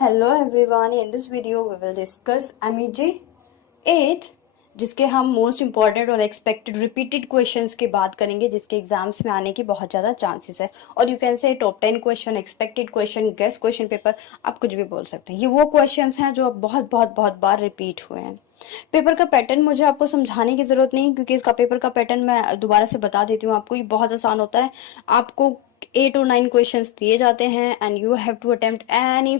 Hello everyone, in this video we will discuss MEG 8 जिसके हम most important और expected repeated questions की बात करेंगे जिसके एग्जाम्स में आने की बहुत ज़्यादा चांसेस है और you can say top 10 question, expected question, guest question paper, आप कुछ भी बोल सकते हैं। ये वो क्वेश्चंस हैं जो अब बहुत बहुत बहुत बार रिपीट हुए हैं। पेपर का पैटर्न मुझे आपको समझाने की ज़रूरत नहीं क्योंकि इसका पेपर का पैटर्न मैं दोबारा से बता देती हूँ आपको। ये बहुत आसान होता है। आपको 8 और 9 क्वेश्चंस दिए जाते हैं and you have to attempt any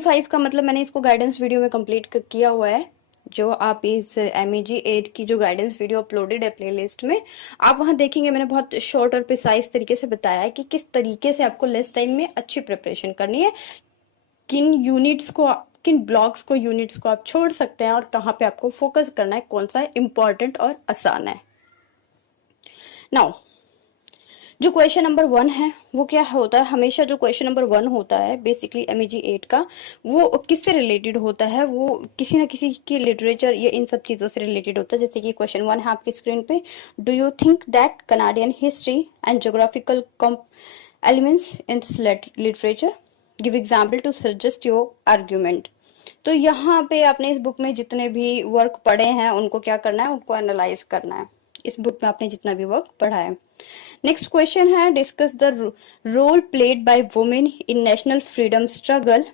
5 का मतलब मैंने इसको गाइडेंस वीडियो में कंप्लीट किया हुआ है। जो आप इस MEG 8 की जो गाइडेंस वीडियो अपलोडेड है प्लेलिस्ट में, आप वहां देखेंगे मैंने बहुत शॉर्ट और प्रिसाइज तरीके से बताया है कि किस तरीके से आपको लेस टाइम में अच्छी प्रिपरेशन करनी है, किन ब्लॉक्स को यूनिट्स को आप छोड़ सकते हैं और कहाँ पे आपको फोकस करना है, कौन सा इम्पोर्टेंट और आसान है। नाउ जो क्वेश्चन नंबर 1 है वो क्या होता है, हमेशा जो क्वेश्चन नंबर 1 होता है बेसिकली MEG 8 का, वो किससे रिलेटेड होता है, वो किसी ना किसी की लिटरेचर या इन सब चीज़ों से रिलेटेड होता है। जैसे कि क्वेश्चन 1 है आपकी स्क्रीन पे, do you think that Canadian history and geographical elements in literature, give example to suggest your argument. तो यहाँ पे आपने इस बुक में जितने भी वर्क पढ़े हैं उनको क्या करना है, उनको एनालाइज करना है। इस बुक में आपने जितना भी वर्क पढ़ा है। नेक्स्ट क्वेश्चन है, discuss the role played by women in national freedom struggle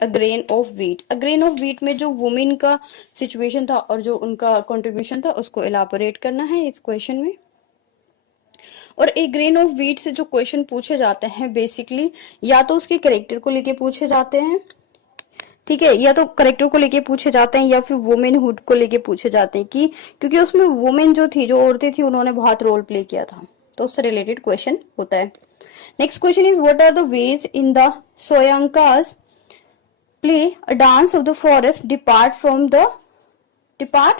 a grain of wheat. A grain of wheat में जो वुमेन का सिचुएशन था और जो उनका कंट्रीब्यूशन था उसको इलाबोरेट करना है इस क्वेश्चन में। और एक ग्रेन ऑफ व्हीट से जो क्वेश्चन पूछे जाते हैं बेसिकली या तो उसके कैरेक्टर को लेके पूछे जाते हैं, ठीक है, या तो करेक्टर को लेके पूछे जाते हैं या फिर वुमेनहुड को लेके पूछे जाते हैं कि क्योंकि उसमें वुमेन जो थी, जो औरतें थी, उन्होंने बहुत रोल प्ले किया था, तो उससे रिलेटेड क्वेश्चन होता है। Next question is what are the ways in the Soyinka's play a dance of the forest depart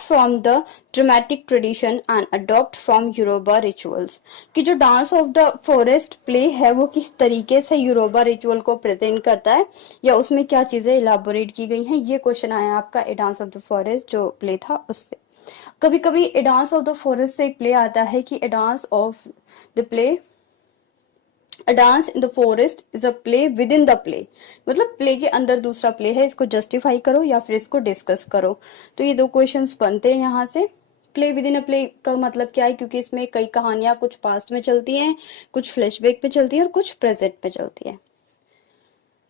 from the dramatic tradition and adopt from Yoruba rituals. कि जो dance of the forest play है वो किस तरीके से यूरोबा ritual को present करता है या उसमें क्या चीजें इलाबोरेट की गई हैं, ये क्वेश्चन आया आपका a dance of the forest जो प्ले था उससे। कभी कभी a dance of the forest से एक प्ले आता है कि a dance of the play, a dance in the forest is a play within the play, मतलब प्ले के अंदर दूसरा प्ले है, इसको जस्टिफाई करो या फिर इसको डिस्कस करो। तो ये दो क्वेश्चंस बनते हैं यहाँ से। Play with in a play का मतलब क्या है, क्योंकि इसमें कई कहानियां कुछ पास्ट में चलती हैं, कुछ फ्लैशबैक पे चलती है और कुछ प्रेजेंट में चलती है।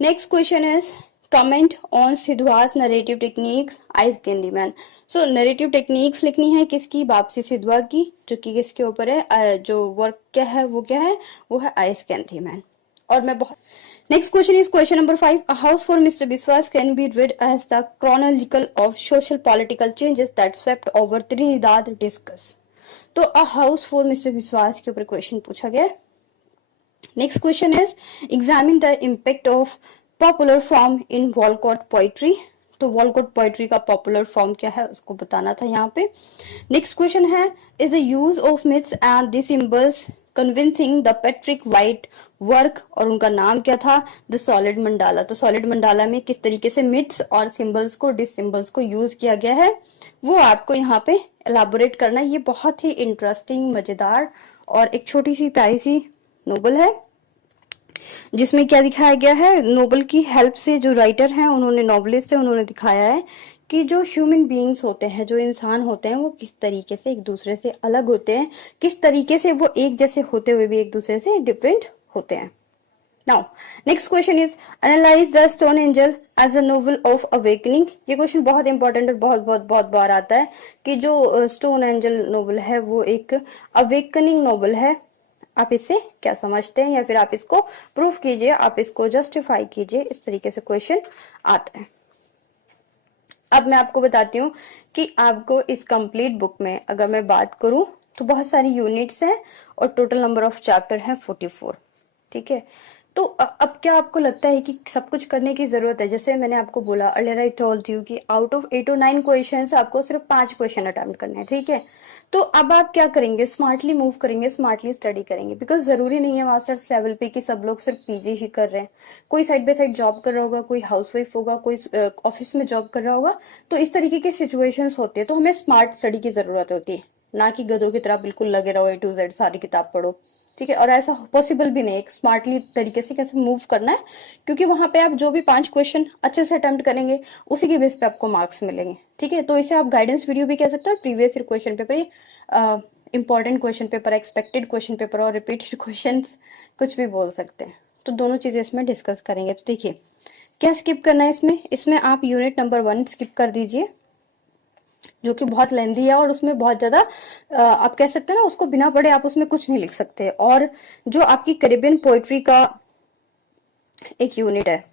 Next question is comment on Sidhwa's narrative techniques ice candy man. So narrative techniques लिखनी है किसकी, वापसी सिद्धवा की, जो कि किसके ऊपर है, जो वर्क क्या है वो है आइस कैंडीमैन। और मैं बहुत next question is question number 5, a house for mister Biswas can be read as the chronicle of social political changes that swept over Trinidad discuss. तो अ हाउस फॉर मिस्टर बिस्वास के ऊपर question पूछा गया। Next question is examine the impact of popular form in Walcott poetry. तो Walcott poetry का popular form क्या है उसको बताना था यहाँ पे। नेक्स्ट क्वेश्चन है, is the use of myths and the symbols convincing the Patrick white work, और उनका नाम क्या था, द सॉलिड मंडाला। तो सॉलिड मंडाला में किस तरीके से मिथ्स और सिंबल्स को, डिस सिंबल्स को यूज किया गया है वो आपको यहाँ पे एलाबोरेट करना है। ये बहुत ही इंटरेस्टिंग, मजेदार और एक छोटी सी प्यारी सी नोबल है जिसमें क्या दिखाया गया है, नोबल की हेल्प से जो राइटर हैं उन्होंने, नॉवलिस्ट है, उन्होंने दिखाया है कि जो ह्यूमन बीइंग्स होते हैं, जो इंसान होते हैं, वो किस तरीके से एक दूसरे से अलग होते हैं, किस तरीके से वो एक जैसे होते हुए भी एक दूसरे से डिफरेंट होते हैं। Now next question is analyse the stone angel as a novel of awakening. ये क्वेश्चन बहुत इंपॉर्टेंट और बहुत बहुत बहुत बार आता है कि जो स्टोन एंजल नोवेल है वो एक अवेकनिंग नोवेल है। आप इससे क्या समझते हैं या फिर आप इसको प्रूफ कीजिए, आप इसको जस्टिफाई कीजिए, इस तरीके से क्वेश्चन आता है। अब मैं आपको बताती हूँ कि आपको इस कंप्लीट बुक में अगर मैं बात करूं तो बहुत सारी यूनिट्स हैं और टोटल नंबर ऑफ चैप्टर है 44, ठीक है। तो अब क्या आपको लगता है कि सब कुछ करने की जरूरत है? जैसे मैंने आपको बोला अर्लियर, आई टोल्ड यू कि आउट ऑफ 8 और 9 क्वेश्चंस आपको सिर्फ 5 क्वेश्चन अटेम्प्ट करने हैं, ठीक है। तो अब आप क्या करेंगे, स्मार्टली मूव करेंगे, स्मार्टली स्टडी करेंगे, बिकॉज जरूरी नहीं है मास्टर्स लेवल पे कि सब लोग सिर्फ PG ही कर रहे हैं। कोई साइड बाय साइड जॉब कर रहा होगा, कोई हाउसवाइफ होगा, कोई ऑफिस में जॉब कर रहा होगा। तो इस तरीके की सिचुएशंस होती है, तो हमें स्मार्ट स्टडी की जरूरत होती है। ना कि गधों की तरह बिल्कुल लगे रहो A to Z सारी किताब पढ़ो, ठीक है। और ऐसा पॉसिबल भी नहीं है, एक स्मार्टली तरीके से कैसे मूव करना है, क्योंकि वहां पे आप जो भी 5 क्वेश्चन अच्छे से अटेम्प्ट करेंगे उसी के बेस पे आपको मार्क्स मिलेंगे, ठीक है। तो इसे आप गाइडेंस वीडियो भी कह सकते हो, previous year question paper, important question paper, expected question paper और रिपीटेड क्वेश्चन, कुछ भी बोल सकते हैं। तो दोनों चीजें इसमें डिस्कस करेंगे। तो देखिए क्या स्किप करना है इसमें आप यूनिट नंबर 1 स्किप कर दीजिए, जो कि बहुत लेंदी है और उसमें बहुत ज्यादा आप कह सकते हैं ना, उसको बिना पढ़े आप उसमें कुछ नहीं लिख सकते। और जो आपकी कैरिबियन पोइट्री का एक यूनिट है,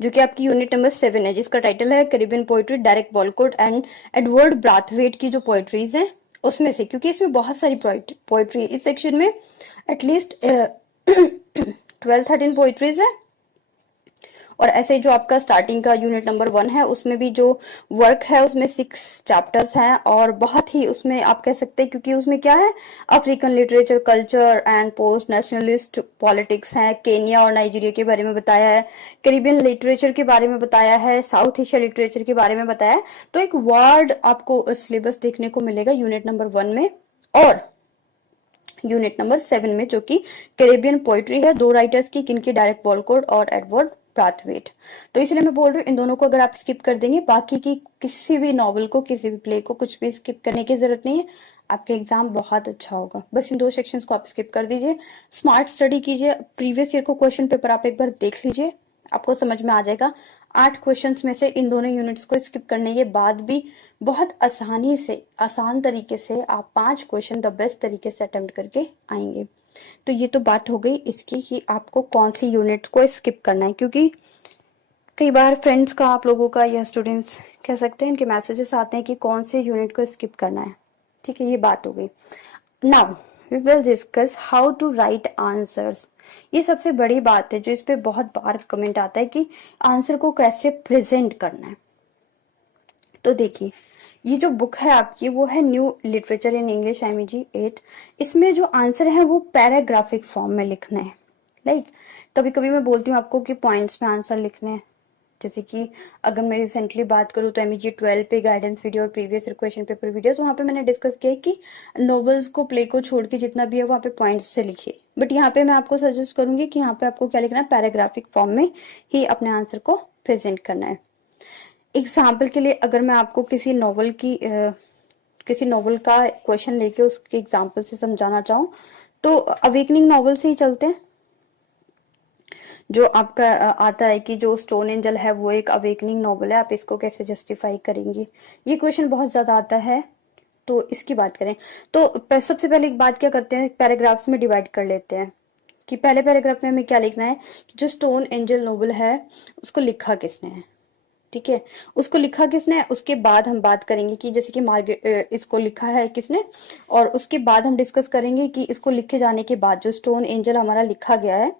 जो कि आपकी यूनिट नंबर 7 है, जिसका टाइटल है Caribbean poetry, Derek Walcott and Edward Brathwaite की जो पोइट्रीज हैं उसमें से, क्योंकि इसमें बहुत सारी पोइट्री, इस सेक्शन में एटलीस्ट 12-13 पोइट्रीज है। और ऐसे जो आपका स्टार्टिंग का यूनिट नंबर 1 है उसमें भी जो वर्क है उसमें 6 चैप्टर्स हैं, और बहुत ही उसमें आप कह सकते हैं, क्योंकि उसमें क्या है, African literature, culture and post nationalist politics है, केनिया और नाइजीरिया के बारे में बताया है, कैरिबियन लिटरेचर के बारे में बताया है, साउथ एशिया लिटरेचर के बारे में बताया है। तो एक वर्ड आपको सिलेबस देखने को मिलेगा यूनिट नंबर 1 में और यूनिट नंबर 7 में, जो कि कैरेबियन पोइट्री है, 2 राइटर्स की, किनकी, डायरेक्ट वॉलकोट और एडवर्ड ब्राथवेट। तो इसलिए मैं बोल रही हूँ इन दोनों को अगर आप स्किप कर देंगे, बाकी की किसी भी नॉवल को, किसी भी प्ले को, कुछ भी स्किप करने की जरूरत नहीं है, आपका एग्जाम बहुत अच्छा होगा। बस इन 2 सेक्शंस को आप स्किप कर दीजिए, स्मार्ट स्टडी कीजिए, प्रीवियस ईयर को क्वेश्चन पेपर आप एक बार देख लीजिए, आपको समझ में आ जाएगा। 8 क्वेश्चंस में से इन दोनों यूनिट्स को स्किप करने के बाद भी बहुत आसानी से, आसान तरीके से आप 5 क्वेश्चन द बेस्ट तरीके से अटेम्प्ट करके आएंगे। तो ये तो बात हो गई इसकी कि आपको कौन सी यूनिट को स्किप करना है, क्योंकि कई बार फ्रेंड्स का, आप लोगों का या स्टूडेंट्स कह सकते हैं, इनके मैसेजेस आते हैं कि कौन से यूनिट को स्किप करना है, ठीक है। ये बात हो गई। Now we will discuss how to write answers. ये सबसे बड़ी बात है जो इस पे बहुत बार कमेंट आता है कि आंसर को कैसे प्रेजेंट करना है। तो देखिए ये जो बुक है आपकी वो है new literature in English MEG 8। इसमें जो आंसर है वो पैराग्राफिक फॉर्म में लिखना है। लाइक कभी कभी मैं बोलती हूँ आपको कि पॉइंट्स में आंसर लिखने हैं, जैसे कि अगर मैं रिसेंटली बात करूँ तो MEG 12 पे गाइडेंस वीडियो और प्रीवियस क्वेश्चन पेपर वीडियो, तो वहाँ पे मैंने डिस्कस किया कि नॉवेल्स को, प्ले को छोड़ के जितना भी है वहाँ पे पॉइंट्स से लिखिए। बट यहाँ पे मैं आपको सजेस्ट करूंगी कि यहाँ पे आपको क्या लिखना है, पैराग्राफिक फॉर्म में ही अपने आंसर को प्रेजेंट करना है। एग्जाम्पल के लिए अगर मैं आपको किसी नॉवल का क्वेश्चन लेके उसके एग्जाम्पल से समझाना चाहूँ तो अवेकनिंग नॉवल से ही चलते हैं। जो आपका आता है कि जो स्टोन एंजल है वो एक अवेकनिंग नॉवल है, आप इसको कैसे जस्टिफाई करेंगे, ये क्वेश्चन बहुत ज्यादा आता है। तो इसकी बात करें तो सबसे पहले एक बात क्या करते हैं, पैराग्राफ्स में डिवाइड कर लेते हैं कि पहले पैराग्राफ में हमें क्या लिखना है कि जो स्टोन एंजल नॉवल है उसको लिखा किसने है, ठीक है, उसको लिखा किसने है। उसके बाद हम बात करेंगे कि जैसे कि मार्गरेट, इसको लिखा है किसने, और उसके बाद हम डिस्कस करेंगे कि इसको लिखे जाने के बाद जो स्टोन एंजल हमारा लिखा गया है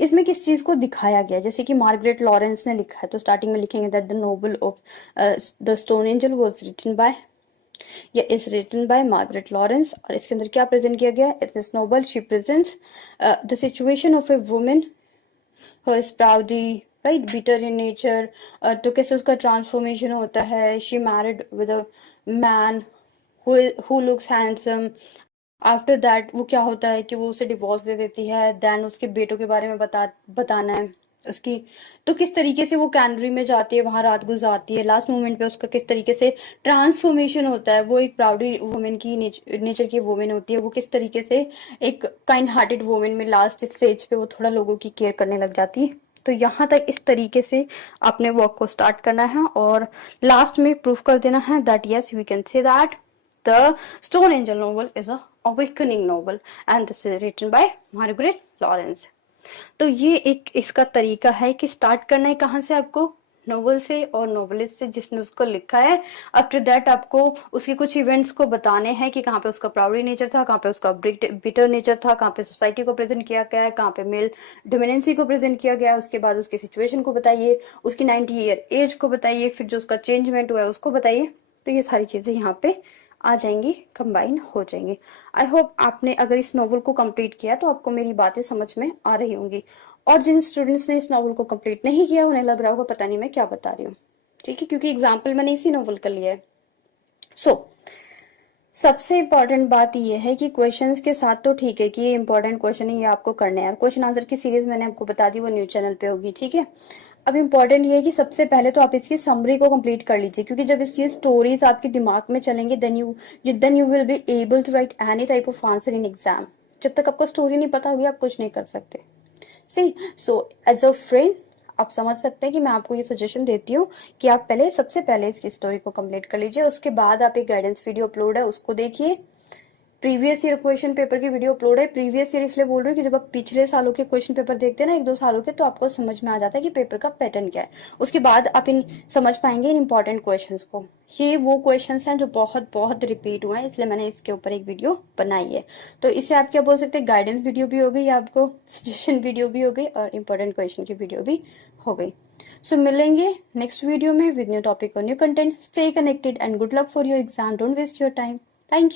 इसमें किस चीज को दिखाया गया है। जैसे कि मार्गरेट लॉरेंस ने लिखा है तो स्टार्टिंग में लिखेंगे that the novel of the stone angel was written by या is written by Margaret Laurence. और इसके अंदर क्या प्रेजेंट किया गया, in this novel she presents the situation of a woman who is proudy, right, bitter in nature. तो कैसे उसका ट्रांसफॉर्मेशन होता है, she married with a man who looks handsome. After that वो क्या होता है कि वो उसे डिवोर्स दे देती है, देन उसके बेटों के बारे में बताना है उसकी। तो किस तरीके से वो कैनरी में जाती है, वहां रात गुजारती है, लास्ट मोमेंट पे उसका किस तरीके से ट्रांसफॉर्मेशन होता है, वो एक प्राउडी वुमेन की नेचर की वुमेन होती है, वो किस तरीके से एक काइंड हार्टेड वुमेन में लास्ट स्टेज पे वो थोड़ा लोगों की केयर करने लग जाती है। तो यहाँ तक इस तरीके से आपने वर्क को स्टार्ट करना है और लास्ट में प्रूफ कर देना है that yes we can say that the stone angel novel is a awakening novel and this is written by Margaret Lawrence। तो ये एक इसका तरीका है कि स्टार्ट करना है कहाँ से, आपको नोवेल से और नोवेलिस्ट से जिसने उसको लिखा है। आफ्टर दैट आपको उसके कुछ इवेंट्स को बताने हैं कि कहाँ पे उसका प्राउडी नेचर था, कहाँ पे उसका बिटर नेचर था, कहाँ पे सोसाइटी को प्रेजेंट किया गया है, कहाँ पे मेल डोमिनेंसी को प्रेजेंट किया गया है। उसके बाद उसकी सिचुएशन को बताइए, उसकी 90 ईयर एज को बताइए, फिर जो उसका चेंजमेंट हुआ है उसको बताइए। तो ये सारी चीजें यहाँ पे आ जाएंगी, कंबाइन हो जाएंगी। आई होप आपने अगर इस नॉवल को कंप्लीट किया तो आपको मेरी बातें समझ में आ रही होंगी, और जिन स्टूडेंट्स ने इस नॉवल को कंप्लीट नहीं किया उन्हें लग रहा होगा पता नहीं मैं क्या बता रही हूँ, ठीक है, क्योंकि एग्जाम्पल मैंने इसी नॉवल का लिया है। सो सबसे इम्पोर्टेंट बात ये है कि क्वेश्चंस के साथ तो ठीक है कि ये इंपॉर्टेंट क्वेश्चन है, ये आपको करना है। क्वेश्चन आंसर की सीरीज मैंने आपको बता दी, वो न्यूज चैनल पे होगी, ठीक है। अब इम्पॉर्टेंट ये है कि सबसे पहले तो आप इसकी समरी को कंप्लीट कर लीजिए, क्योंकि जब इसकी स्टोरीज आपके दिमाग में चलेंगे then you will be able to write any type of answer in exam. जब तक आपको स्टोरी नहीं पता होगी आप कुछ नहीं कर सकते। सी सो एज अ फ्रेंड आप समझ सकते हैं कि मैं आपको ये सजेशन देती हूँ कि आप पहले सबसे पहले इसकी स्टोरी को कंप्लीट कर लीजिए, उसके बाद आप एक गाइडेंस वीडियो अपलोड है उसको देखिए। प्रीवियस ईयर क्वेश्चन पेपर की वीडियो अपलोड है। प्रीवियस ईयर इसलिए बोल रही हूँ कि जब आप पिछले सालों के क्वेश्चन पेपर देखते हैं ना, 1-2 सालों के, तो आपको समझ में आ जाता है कि पेपर का पैटर्न क्या है। उसके बाद आप इन समझ पाएंगे इन इंपॉर्टेंट क्वेश्चंस को। ये वो क्वेश्चंस हैं जो बहुत बहुत रिपीट हुए हैं, इसलिए मैंने इसके ऊपर एक वीडियो बनाई है। तो इससे आप क्या बोल सकते हैं, गाइडेंस वीडियो भी हो गई, आपको सजेशन वीडियो भी हो गई, और इंपॉर्टेंट क्वेश्चन की वीडियो भी हो गई। सो मिलेंगे नेक्स्ट वीडियो में विद न्यू टॉपिक और new content. Stay connected and good luck for your exam. Don't waste your time. Thank you.